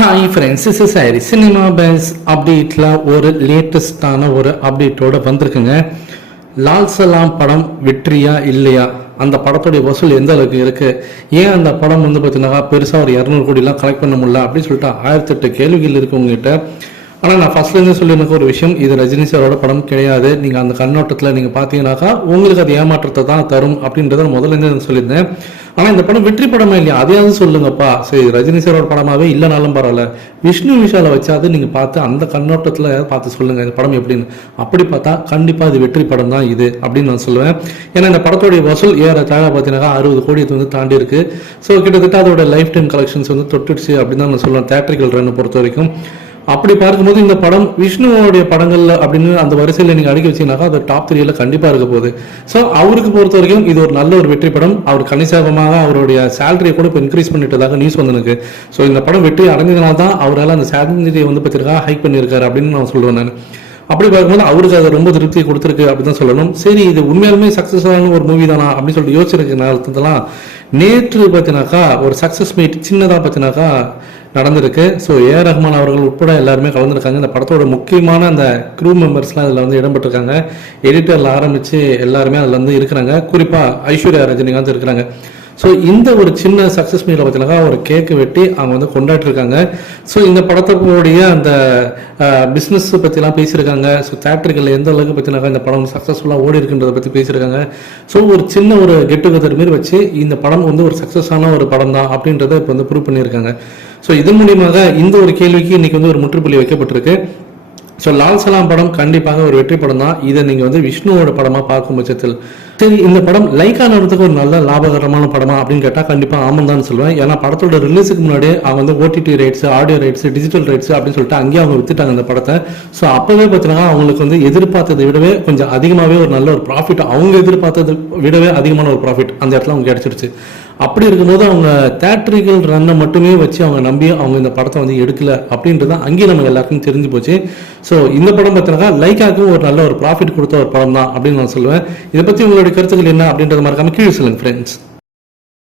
Hi friends, இஸ் சாரி cinema base அப்டேட்டில் ஒரு லேட்டஸ்டான ஒரு அப்டேட்டோடு வந்திருக்குங்க. லால் சலாம் படம் வெற்றியா இல்லையா, அந்த படத்துடைய வசூல் எந்த அளவுக்கு இருக்குது, ஏன் அந்த படம் பார்த்தீங்கன்னா பெருசாக ஒரு 200 கோடிலாம் கலெக்ட் பண்ண முடியல அப்படின்னு சொல்லிட்டு 1008 கேள்விகள் இருக்குது உங்ககிட்ட. ஆனால் நான் ஃபர்ஸ்ட்லேருந்து சொல்லியிருக்க ஒரு விஷயம், இது ரஜினி சாரோட படம் கிடையாது. நீங்கள் அந்த கண்ணோட்டத்தில் நீங்கள் பார்த்தீங்கன்னாக்கா உங்களுக்கு அது ஏமாற்றத்தை தான் தரும் அப்படின்றத முதல்லேருந்து சொல்லியிருந்தேன். ஆனால் இந்த படம் வெற்றி படமா இல்லையா அதையாவது சொல்லுங்கப்பா. சரி, ரஜினி சாரோட படமாவே இல்லைனாலும் பரவாயில்ல, விஷ்ணு விஷாலை வச்சாது நீங்கள் பார்த்து அந்த கண்ணோட்டத்தில் பார்த்து சொல்லுங்கள் இந்த படம் எப்படின்னு. அப்படி பார்த்தா கண்டிப்பாக இது வெற்றி படம் தான் இது அப்படின்னு நான் சொல்லுவேன். ஏன்னா இந்த படத்தோடைய வசூல் ஏறத்தாழ பார்த்தீங்கன்னா 60 கோடி தாண்டி இருக்கு. ஸோ கிட்டத்தட்ட அதோட லைஃப் டைம் கலெக்ஷன்ஸ் தொட்டுடுச்சு அப்படின்னு தான் நான் சொல்லுவேன், தேட்டரிக்கல் ரன்னை பொறுத்த வரைக்கும். அப்படி பார்க்கும்போது இந்த படம் விஷ்ணுவோடைய படங்கள் அப்படின்னு அந்த வரிசையில் நீங்கள் அடுக்கி வச்சீங்கன்னாக்கா அது டாப் 3 கண்டிப்பாக இருக்க போகுது. ஸோ அவருக்கு பொறுத்த வரைக்கும் இது ஒரு நல்ல ஒரு வெற்றி படம். அவர் கணிசமாக அவருடைய சேலரியை கூட இப்போ இன்க்ரீஸ் பண்ணிட்டதாக நியூஸ் வந்தனுக்கு. ஸோ இந்த படம் வெற்றி அடைஞ்சதுனால தான் அவரால் அந்த சேலரியை பார்த்தீங்கன்னா ஹைக் பண்ணியிருக்காரு அப்படின்னு நான் சொல்லுவேன் நான். அப்படி பார்க்கும்போது அவருக்கு அது ரொம்ப திருப்தியை கொடுத்துருக்கு அப்படின்னு தான் சொல்லணும். சரி, இது உண்மையாலுமே சக்ஸஸான ஒரு மூவி தானா அப்படின்னு சொல்லிட்டு யோசிச்சிருக்க நேரத்துலாம் நேற்று பார்த்தீங்கன்னாக்கா ஒரு சக்ஸஸ் மீட் சின்னதாக பார்த்தீங்கன்னாக்கா நடந்திருக்கு. ஸோ ஏஆர் ரஹ்மான் அவர்கள் உட்பட எல்லாருமே கலந்துருக்காங்க. இந்த படத்தோட முக்கியமான அந்த க்ரூ மெம்பர்ஸ்லாம் அதில் இடம்பெற்றிருக்காங்க. எடிட்டரில் ஆரம்பித்து எல்லாருமே அதில் இருக்கிறாங்க. குறிப்பாக ஐஸ்வர்யா ரஜினிகாந்த் இருக்கிறாங்க. ஸோ இந்த ஒரு சின்ன சக்ஸஸ் மீட்டில் பார்த்தீங்கன்னா ஒரு கேக்கு வெட்டி அவங்க கொண்டாடிருக்காங்க. ஸோ இந்த படத்தோடைய அந்த பிஸ்னஸ் பற்றிலாம் பேசியிருக்காங்க. ஸோ தேட்டர்கள் எந்த அளவுக்கு பார்த்தீங்கன்னா இந்த படம் சக்ஸஸ்ஃபுல்லாக ஓடி இருக்குன்றதை பற்றி பேசியிருக்காங்க. ஸோ ஒரு சின்ன ஒரு கெட் டுகெதர் மாரி வச்சு இந்த படம் ஒரு சக்ஸஸான ஒரு படம் தான் அப்படின்றத இப்போ ப்ரூவ் பண்ணியிருக்காங்க. ஸோ இதன் மூலியமாக இந்த ஒரு கேள்விக்கு இன்னைக்கு ஒரு முற்றுப்புள்ளி வைக்கப்பட்டிருக்கு. ஸோ லால் சலாம் படம் கண்டிப்பாக ஒரு வெற்றி படம் தான். இதை நீங்கள் விஷ்ணுவோட படமாக பார்க்கும் பட்சத்தில் சரி, இந்த படம் லைக்கா நடத்துக்கு ஒரு நல்ல லாபகரமான படமா அப்படின்னு கேட்டால் கண்டிப்பாக ஆமாம் தான் சொல்லுவேன். ஏன்னா படத்தோட ரிலீஸுக்கு முன்னாடி அவங்க OTT rights, audio rights, digital rights அப்படின்னு சொல்லிட்டு அங்கேயே அவங்க வித்துட்டாங்க இந்த படத்தை. ஸோ அப்போவே பார்த்தீங்கன்னா அவங்களுக்கு எதிர்பார்த்ததை விடவே கொஞ்சம் அதிகமாகவே ஒரு நல்ல ஒரு ப்ராஃபிட், அவங்க எதிர்பார்த்ததை விடவே அதிகமான ஒரு ப்ராஃபிட் அந்த இடத்துல அவங்க கிடைச்சிருச்சு. அப்படி இருக்கும்போது அவங்க தேட்டரிக்கல் ரன்னை மட்டுமே வச்சு அவங்க நம்பி அவங்க இந்த படத்தை எடுக்கல அப்படின்றது அங்கேயே நம்ம எல்லாருக்கும் தெரிஞ்சு போச்சு. ஸோ இந்த படம் பார்த்தீங்கன்னா லைக்காக்கும் ஒரு நல்ல ஒரு ப்ராஃபிட் கொடுத்த ஒரு படம் தான் அப்படின்னு நான் சொல்லுவேன். இதை பற்றி உங்களுடைய கருத்துக்கள் என்ன அப்படின்றத மறக்காம கீழே சொல்லுங்க ஃப்ரெண்ட்ஸ்.